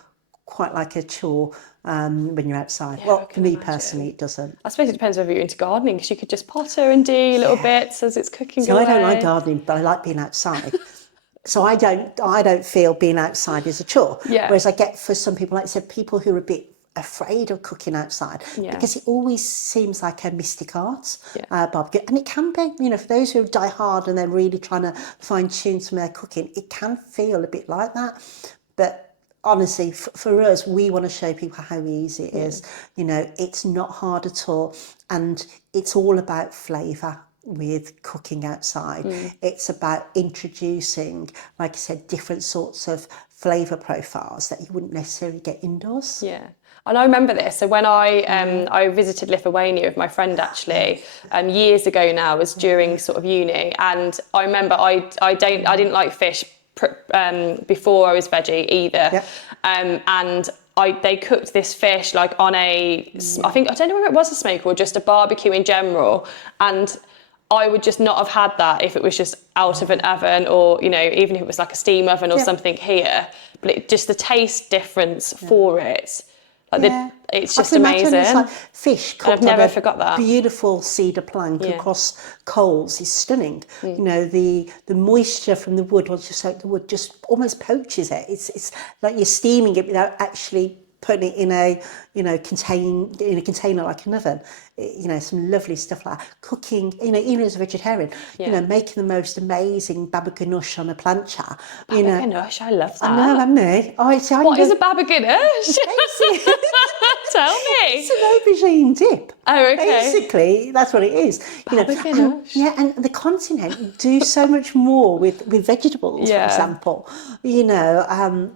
quite like a chore when you're outside. Well, for me personally, it doesn't. I suppose it depends whether you're into gardening, because you could just potter and do little bits as it's cooking So away. I don't like gardening, but I like being outside. So I don't feel being outside is a chore. Yeah. Whereas I get for some people, like I said, people who are a bit afraid of cooking outside because it always seems like a mystic art barbecue, and it can be, you know, for those who die hard and they're really trying to fine tune some of their cooking, it can feel a bit like that. But honestly, for us, we want to show people how easy it is. You know, it's not hard at all, and it's all about flavour. With cooking outside, it's about introducing, like I said, different sorts of flavour profiles that you wouldn't necessarily get indoors. Yeah. And I remember this. So when I visited Lithuania with my friend actually years ago now, it was during sort of uni, and I remember I didn't like fish before I was veggie either, and they cooked this fish like on I don't know whether it was a smoke or just a barbecue in general, and I would just not have had that if it was just out of an oven, or, you know, even if it was like a steam oven or something here. But just the taste difference for it, like it's just amazing. It's like fish cooked I've never on forgot that. Beautiful cedar plank across coals is stunning. You know, the moisture from the wood, once you soak the wood, just almost poaches it. It's like you're steaming it without actually putting it in a container like an oven. You know, some lovely stuff like that. Cooking, you know, even as a vegetarian, you know, making the most amazing baba ganoush on a plancha. Baba ganoush, I love that. I know, haven't I? What is a baba ganoush? Tell me. It's an aubergine dip. Oh, okay. Basically, that's what it is. Baba ganoush. And the continent do so much more with vegetables, for example. You know,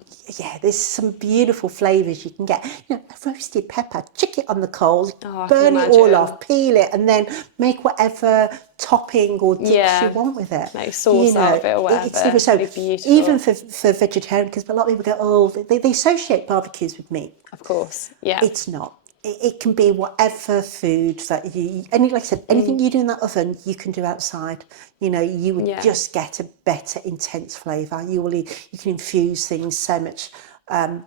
there's some beautiful flavours you can get. You know, a roasted pepper, chuck it on the coals, burn it all off, peel it, and then make whatever topping or dips you want with it. Make sauce out of it or whatever. It's different. So even for vegetarian, because a lot of people go, oh, they associate barbecues with meat. Of course, yeah. It's not. It can be whatever food that you, and like I said, anything you do in that oven, you can do outside. You know, you would just get a better intense flavour. You can infuse things so much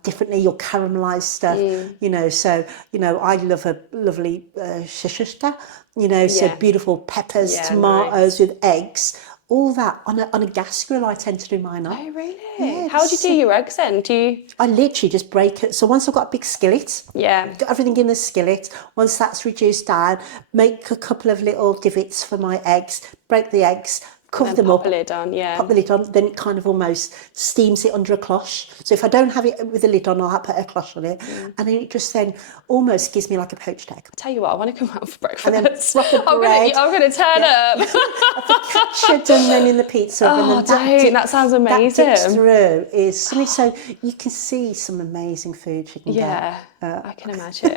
differently. You'll caramelise stuff, you know. So, you know, I love a lovely shishishka, you know, so beautiful peppers, tomatoes with eggs. All that on a gas grill, I tend to do mine on. Oh, really? Yeah, how do you do your eggs then? I literally just break it. So once I've got a big skillet, got everything in the skillet. Once that's reduced down, make a couple of little divots for my eggs, break the eggs, cover them up. Pop the lid on, Pop the lid on, then it kind of almost steams it under a cloche. So if I don't have it with the lid on, I'll put a cloche on it. And then it just then almost gives me like a poached egg. Tell you what, I want to come out for breakfast. And then proper bread. I'm going to turn up. Focaccia done then in the pizza oven. Oh, that sounds amazing. That dips through is something, so you can see some amazing food you can get. I can imagine.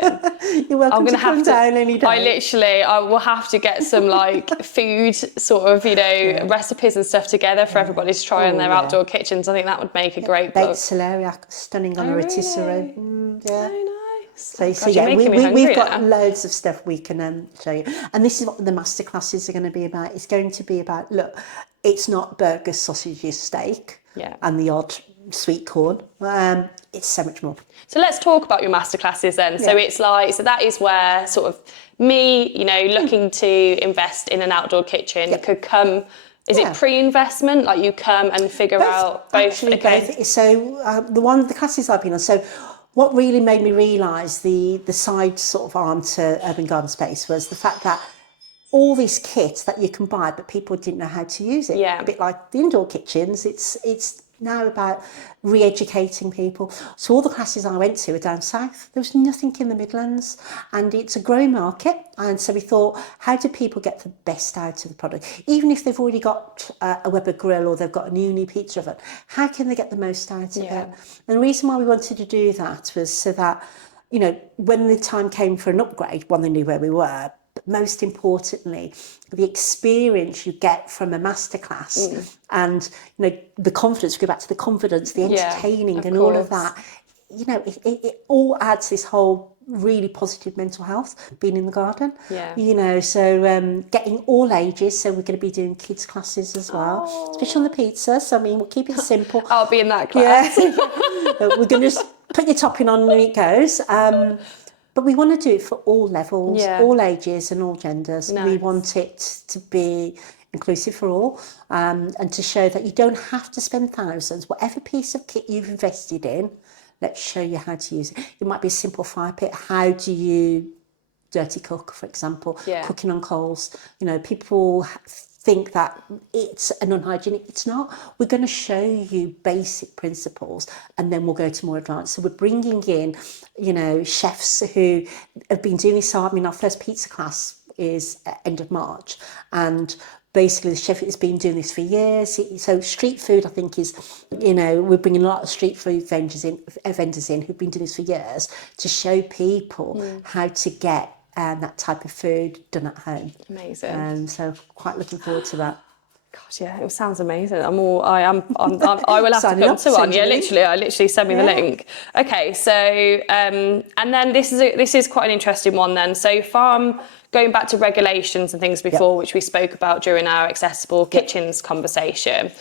You're welcome to come down any day. I will have to get some like food sort of, you know, recipes and stuff together for everybody to try in their outdoor kitchens. I think that would make a great baked book. celeriac, stunning on a rotisserie. Very nice. So yeah, we've got loads of stuff we can show you. And this is what the masterclasses are going to be about. It's going to be about, look, it's not burgers, sausages, steak, Yeah. and the odd sweet corn. It's so much more. So let's talk about your masterclasses then. So it's like, so that is where sort of me, you know, looking to invest in an outdoor kitchen could come. Is it pre-investment? Like you come and figure out both? Actually, both. So the classes I've been on. So what really made me realise the side sort of arm to Urban Garden Space was the fact that all this kit that you can buy, but people didn't know how to use it. Yeah. A bit like the indoor kitchens. It's now about re-educating people. So all the classes I went to were down south. There was nothing in the Midlands, and it's a growing market. And so we thought, how do people get the best out of the product? Even if they've already got a Weber grill or they've got a uni pizza oven, how can they get the most out of it? And the reason why we wanted to do that was so that, you know, when the time came for an upgrade, one, they knew where we were. But most importantly, the experience you get from a masterclass and, you know, the confidence, go back to the confidence, the entertaining and all of that, you know, it all adds this whole really positive mental health, being in the garden. You know, so getting all ages, so we're going to be doing kids classes as well, especially on the pizza. So, I mean, we'll keep it simple. I'll be in that class. We're going to just put your topping on and it goes. But we want to do it for all levels, all ages and all genders. We want it to be inclusive for all, and to show that you don't have to spend thousands. Whatever piece of kit you've invested in, let's show you how to use it. It might be a simple fire pit. How do you dirty cook, for example, cooking on coals? You know, people think that it's an unhygienic. It's not. We're going to show you basic principles, and then we'll go to more advanced. So we're bringing in, you know, chefs who have been doing this. So I mean, our first pizza class is end of March, and basically the chef has been doing this for years. So street food, I think, is, you know, we're bringing a lot of street food vendors in who've been doing this for years to show people how to get that type of food done at home. Amazing. So quite looking forward to that. God, yeah, it sounds amazing. I will have to come to one. Yeah, literally send me the link. Okay, so and then this is quite an interesting one then. So from going back to regulations and things before, which we spoke about during our accessible kitchens conversation,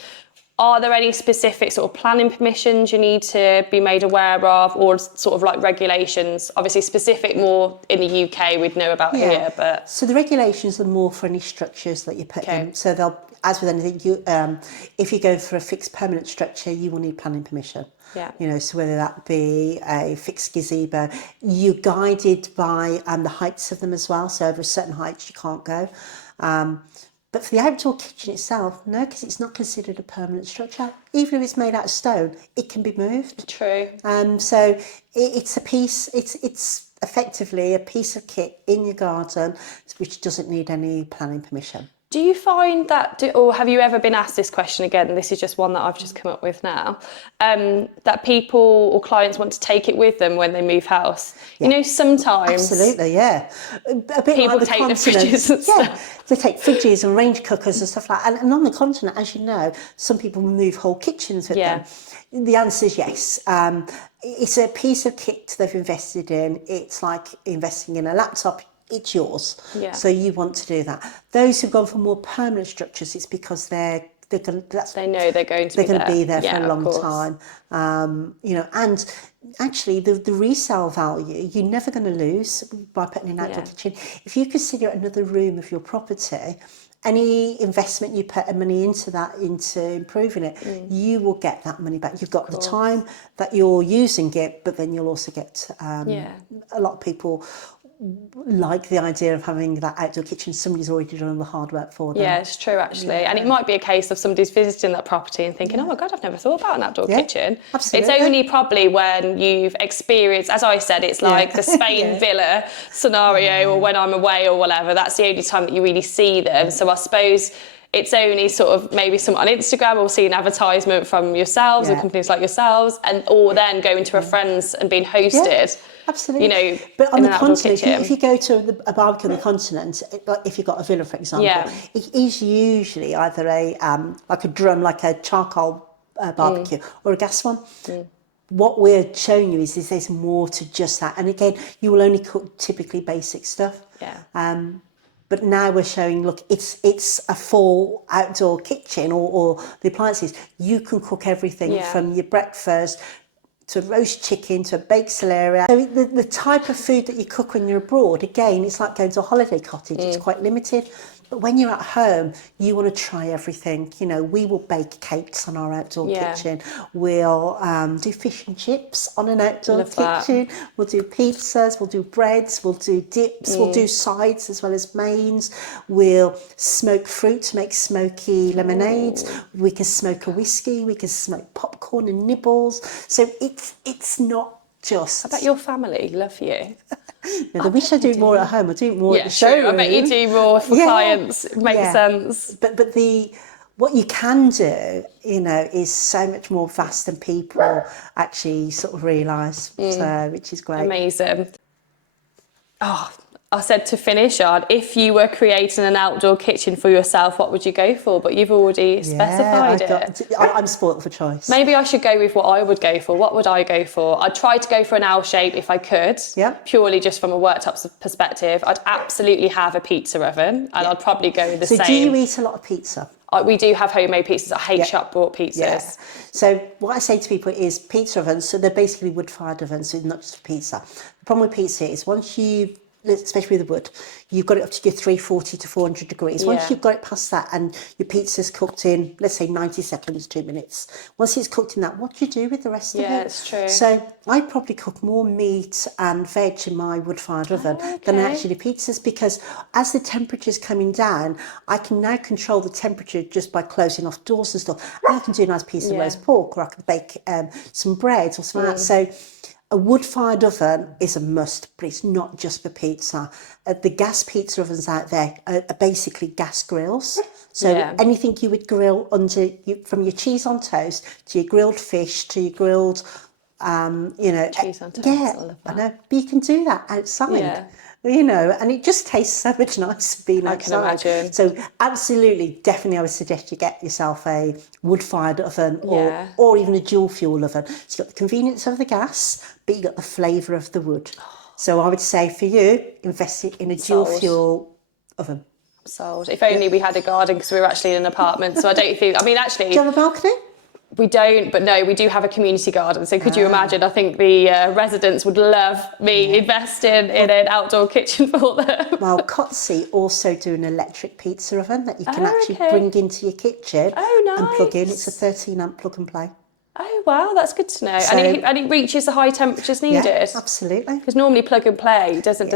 are there any specific sort of planning permissions you need to be made aware of, or sort of like regulations? Obviously specific more in the UK we'd know about here, but... So the regulations are more for any structures that you put in. So they'll, as with anything, if you go for a fixed permanent structure, you will need planning permission. You know, so whether that be a fixed gazebo, you're guided by the heights of them as well. So over a certain height, you can't go. But for the outdoor kitchen itself, no, because it's not considered a permanent structure. Even if it's made out of stone, it can be moved. True. So it's a piece, it's effectively a piece of kit in your garden which doesn't need any planning permission. Do you find that, or have you ever been asked this question again, and this is just one that I've just come up with now, that people or clients want to take it with them when they move house? You know, sometimes... Absolutely, yeah. A bit people like the take continent. the fridges and stuff. They take fridges and range cookers and stuff like that. And on the continent, as you know, some people move whole kitchens with them. The answer is yes. It's a piece of kit they've invested in. It's like investing in a laptop. It's yours. So you want to do that. Those who've gone for more permanent structures, it's because they know they're going to be there for a long time. You know, and actually the resale value you're never going to lose by putting in an outdoor kitchen. If you consider another room of your property, any investment you put money into improving it, you will get that money back. You've got the time that you're using it, but then you'll also get a lot of people like the idea of having that outdoor kitchen. Somebody's already done all the hard work for them. Yeah, it's true actually. And it might be a case of somebody's visiting that property and thinking, oh my God, I've never thought about an outdoor kitchen. Absolutely. It's only probably when you've experienced, as I said, it's like the Spain villa scenario, or when I'm away or whatever, that's the only time that you really see them. So I suppose it's only sort of maybe some on Instagram or see an advertisement from yourselves or companies like yourselves, or then going to a friend's and being hosted. Absolutely. You know, but on the continent, if you go to a barbecue on the continent, if you've got a villa, for example, it is usually either a like a drum, like a charcoal barbecue, or a gas one. What we're showing you is there's more to just that. And again, you will only cook typically basic stuff. But now we're showing, look, it's a full outdoor kitchen or the appliances. You can cook everything from your breakfast to roast chicken to a baked celery. So the type of food that you cook when you're abroad, again, it's like going to a holiday cottage. It's quite limited. But when you're at home, you want to try everything. You know, we will bake cakes on our outdoor kitchen. We'll do fish and chips on an outdoor kitchen. We'll do pizzas, we'll do breads, we'll do dips, we'll do sides as well as mains. We'll smoke fruit to make smoky lemonades. We can smoke a whiskey, we can smoke popcorn and nibbles. So it's not just... I bet your family love you. No, I wish I do more at home. I do more at the showroom. I bet you do more for clients. It makes sense. But what you can do, you know, is so much more vast than people actually sort of realise. So, which is great. Amazing. Oh, I said to finish on, if you were creating an outdoor kitchen for yourself, what would you go for? But you've already specified it. I'm spoilt for choice. Maybe I should go with what I would go for. What would I go for? I'd try to go for an L shape if I could, purely just from a worktop perspective. I'd absolutely have a pizza oven, and I'd probably go with the same. So do you eat a lot of pizza? We do have homemade pizzas. I hate shop bought pizzas. Yeah. So what I say to people is pizza ovens, so they're basically wood-fired ovens, so not just pizza. The problem with pizza is once you, especially with the wood, you've got it up to your 340 to 400 degrees. Once you've got it past that and your pizza's cooked in, let's say 90 seconds, 2 minutes. Once it's cooked in that, what do you do with the rest of it? Yeah, it's true. So I probably cook more meat and veg in my wood-fired oven than I actually do pizzas, because as the temperature's coming down, I can now control the temperature just by closing off doors and stuff. And I can do a nice piece of roast pork, or I can bake some bread or something like that. So a wood-fired oven is a must, but it's not just for pizza. The gas pizza ovens out there are basically gas grills. So anything you would grill from your cheese on toast to your grilled fish to your grilled, cheese on toast. Yeah, I know. But you can do that outside. Yeah. You know, and it just tastes so much nicer being outside. I can imagine. So absolutely, definitely I would suggest you get yourself a wood-fired oven or even a dual fuel oven. So you've got the convenience of the gas, but you've got the flavour of the wood. So I would say for you, invest in a dual fuel oven. Sold. If only we had a garden, because we were actually in an apartment. So I don't think, actually... Do you have a balcony? We don't, but no, we do have a community garden. So could you imagine? I think the residents would love me investing in an outdoor kitchen for them. Well, Cotsey also do an electric pizza oven that you can actually bring into your kitchen and plug in. It's a 13 amp plug and play. Oh, wow, that's good to know. So, and it reaches the high temperatures needed? Yeah, absolutely. Because normally plug and play does it?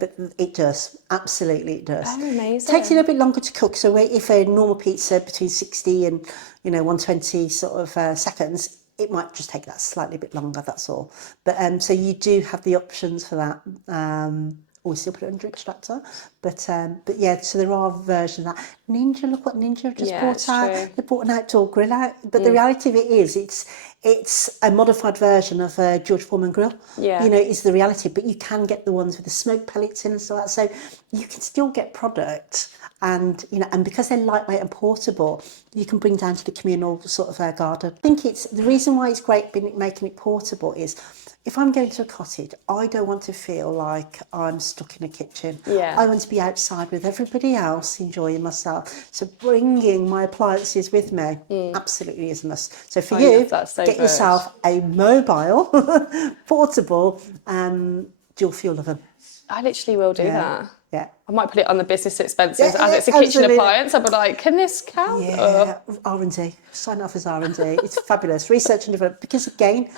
But it does. Absolutely, it does. Oh, amazing. It takes a little bit longer to cook. So if a normal pizza between 60 and 120 sort of seconds, it might just take that slightly bit longer, that's all. But so you do have the options for that. Or we still put it under extractor, but yeah. So there are versions of that. Ninja, look what Ninja have just brought out. True. They brought an outdoor grill out, but the reality of it is, it's a modified version of a George Foreman grill. Yeah, is the reality. But you can get the ones with the smoke pellets in and stuff like that. So you can still get product, and and because they're lightweight and portable, you can bring down to the communal sort of garden. I think it's the reason why it's great making it portable is, if I'm going to a cottage, I don't want to feel like I'm stuck in a kitchen. Yeah. I want to be outside with everybody else, enjoying myself. So bringing my appliances with me absolutely is a must. So for you, get yourself a mobile, portable dual fuel oven. I literally will do that. Yeah. I might put it on the business expenses as it's a kitchen appliance. I'll be like, can this count? Yeah, R&D. Sign off as R&D. It's fabulous. Research and development. Because again,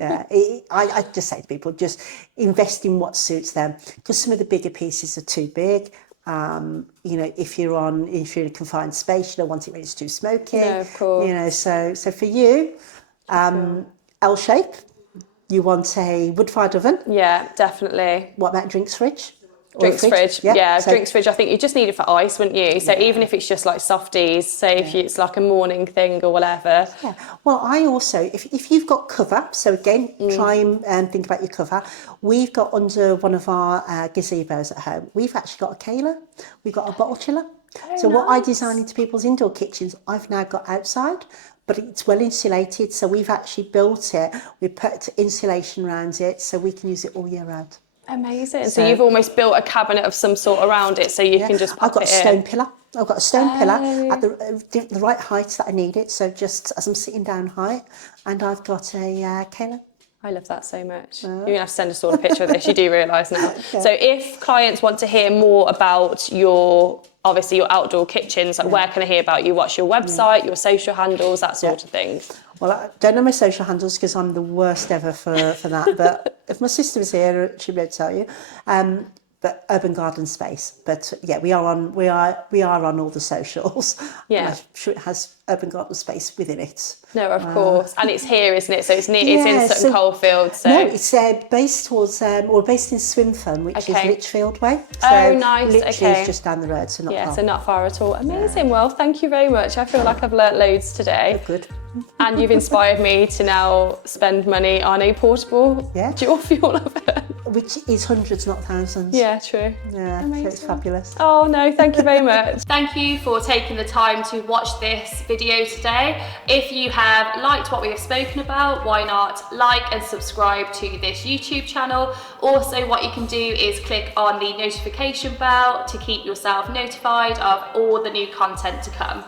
I just say to people, just invest in what suits them. Because some of the bigger pieces are too big. If you're in a confined space, you don't want it when it's too smoky. No, of course. So for you, L shape. You want a wood-fired oven? Yeah, definitely. What about drinks fridge? Drinks fridge, drinks fridge. I think you just need it for ice, wouldn't you? So even if it's just like softies, say if it's like a morning thing or whatever. Yeah. Well, I also, if you've got cover, so again, try and think about your cover. We've got under one of our gazebos at home, we've actually got a Kayla. We've got a bottle chiller. So what I design into people's indoor kitchens, I've now got outside. But it's well insulated, so we've actually built it. We put insulation around it, so we can use it all year round. Amazing. So you've almost built a cabinet of some sort around it, so you can just pop I've got a it in. stone pillar. I've got a stone pillar at the right height that I need it. So just as I'm sitting down height, and I've got a Kayla. I love that so much. You're going to have to send us all a picture of this, you do realise now. Okay. So if clients want to hear more about your outdoor kitchens, like where can I hear about you? What's your website, your social handles, that sort of thing? Well, I don't know my social handles because I'm the worst ever for that. But if my sister was here, she'd be able to tell you. But Urban Garden Space. But yeah, we are on all the socials. Yeah, and I'm sure it has Urban Garden Space within it. No, of course, and it's here, isn't it? So it's near. It's in Sutton Coldfield. So no, it's based towards based in Swintham, which is Lichfield way. So nice. Literally, it's just down the road, so not far. So not far at all. Amazing. Yeah. Well, thank you very much. I feel like I've learnt loads today. Good. And you've inspired me to now spend money on a portable dual fuel oven. Which is hundreds, not thousands. Yeah, true. Yeah, so it's fabulous. Oh no, thank you very much. Thank you for taking the time to watch this video today. If you have liked what we have spoken about, why not like and subscribe to this YouTube channel. Also, what you can do is click on the notification bell to keep yourself notified of all the new content to come.